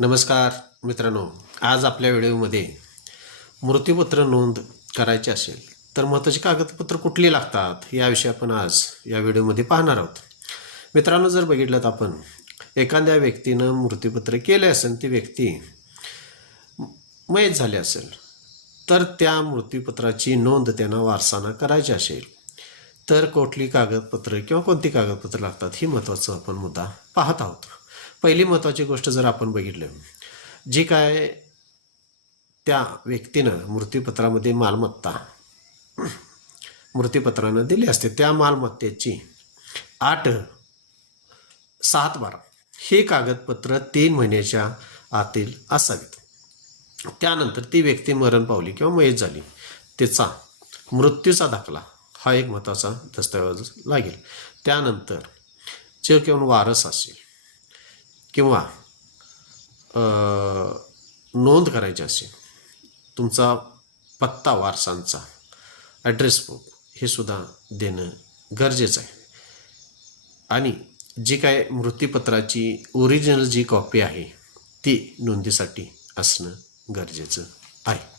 नमस्कार मित्रांनो आज आपल्या व्हिडिओमध्ये मृत्यूपत्र नोंद करायची असेल तर महत्त्वाची कागदपत्र कुठली लागतात याविषयी आपण आज या व्हिडिओमध्ये पाहणार आहोत. मित्रांनो जर बघितलं तर आपण एखाद्या व्यक्तीनं मृत्यूपत्र केले असेल ती व्यक्ती मयत झाली असेल तर त्या मृत्यूपत्राची नोंद त्यांना वारसाना करायची असेल तर कुठली कागदपत्र किंवा कोणती कागदपत्र लागतात ही महत्त्वाचा आपण मुद्दा पाहत आहोत. पहिली महत्त्वाची गोष्ट जर आपण बघितलं जी काय त्या व्यक्तीनं मृत्यूपत्रामध्ये मालमत्ता मृत्यूपत्रानं दिली असते त्या मालमत्तेची आठ सात बारा हे कागदपत्र तीन महिन्याच्या आतील असावीत. त्यानंतर ती व्यक्ती मरण पावली किंवा मयत झाली. त्याचा मृत्यूचा दाखला हा एक महत्त्वाचा दस्तऐवज लागेल. त्यानंतर जे कोण वारस असेल किंवा नोंद करायची असेल तुमचा पत्ता वारसांचा ॲड्रेस बुक हे सुद्धा देणं गरजेचं आहे. आणि जी काय मृत्यूपत्राची ओरिजिनल जी कॉपी आहे ती नोंदीसाठी असणं गरजेचं आहे.